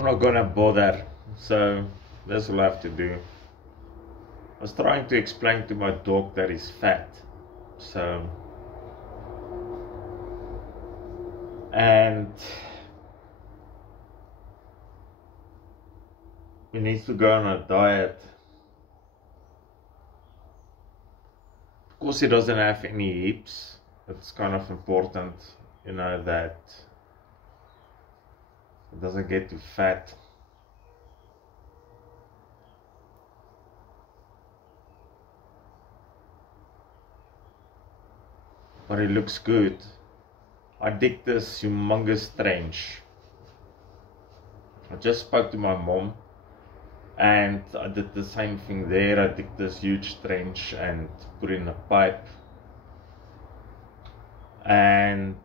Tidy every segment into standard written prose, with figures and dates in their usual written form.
I'm not gonna bother, so this will have to do. I was trying to explain to my dog that he's fat, so, and he needs to go on a diet because he doesn't have any hips. It's kind of important, that it doesn't get too fat. But it looks good. I dig this humongous trench. I just spoke to my mom and I did the same thing there. I dig this huge trench and put in a pipe. And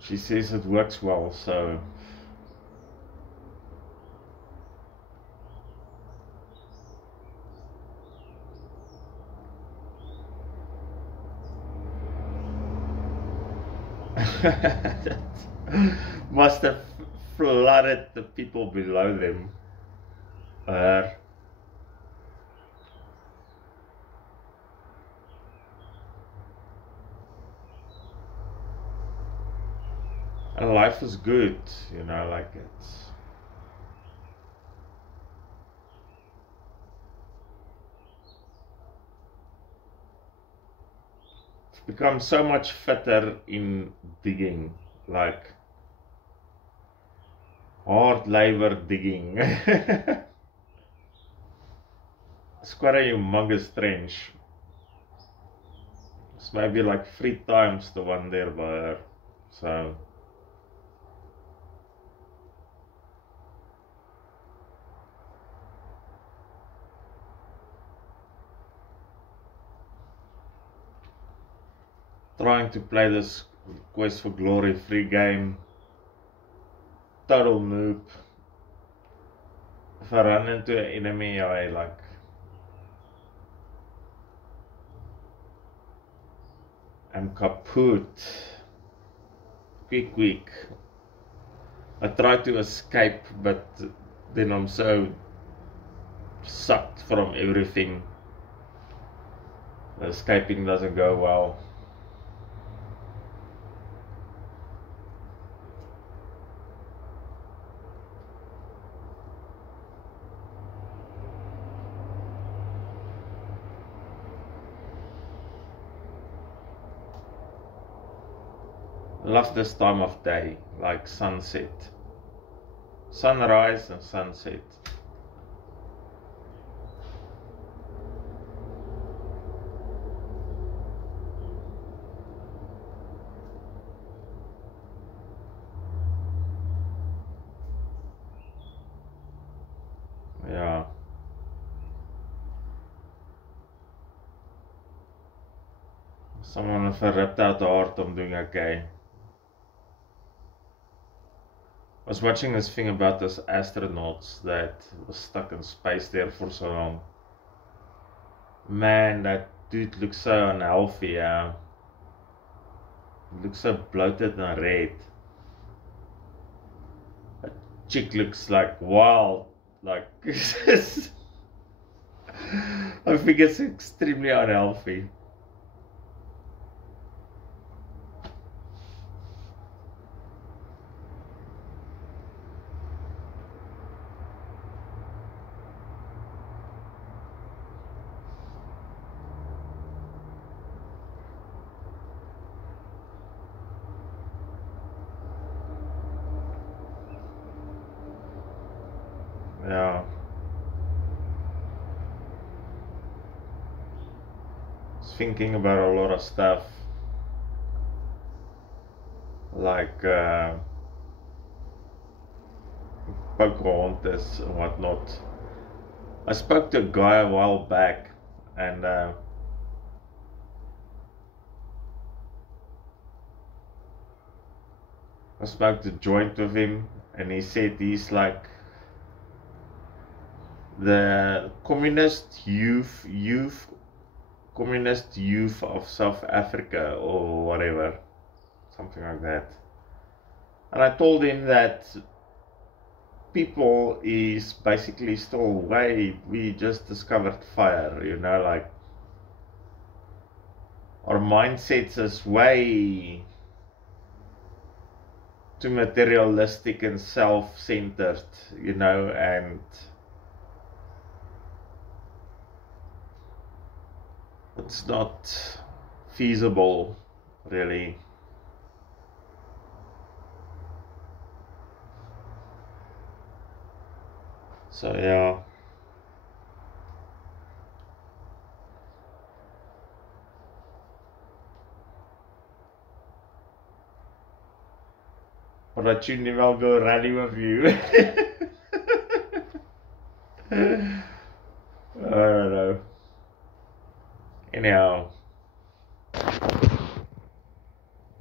she says it works well, so that must have flooded the people below them. And life is good, like it's become so much fitter in digging, like hard labor digging. It's quite a humongous trench. It's maybe like 3 times the one there by her, so trying to play this Quest for Glory free game. Total noob. If I run into an enemy, I am kaput. Quick. I try to escape, but then I'm so sucked from everything. Escaping doesn't go well. Love this time of day, like sunset, sunrise and sunset. Yeah. Someone with a ripped out heart, I'm doing okay. I was watching this thing about those astronauts that was stuck in space there for so long. Man, that dude looks so unhealthy, yeah. He looks so bloated and red. That chick looks like wild, like I think it's extremely unhealthy. Yeah. I was thinking about a lot of stuff. Like Pocahontas and whatnot. I spoke to a guy a while back and I smoked a joint with him and he said he's like the communist youth Communist Youth of South Africa or whatever, something like that. And I told him that people is basically still we just discovered fire, you know, like our mindsets is way too materialistic and self-centered, you know, and it's not feasible, really. So yeah. But I tune him, I'll go rally with you. I don't know. Anyhow.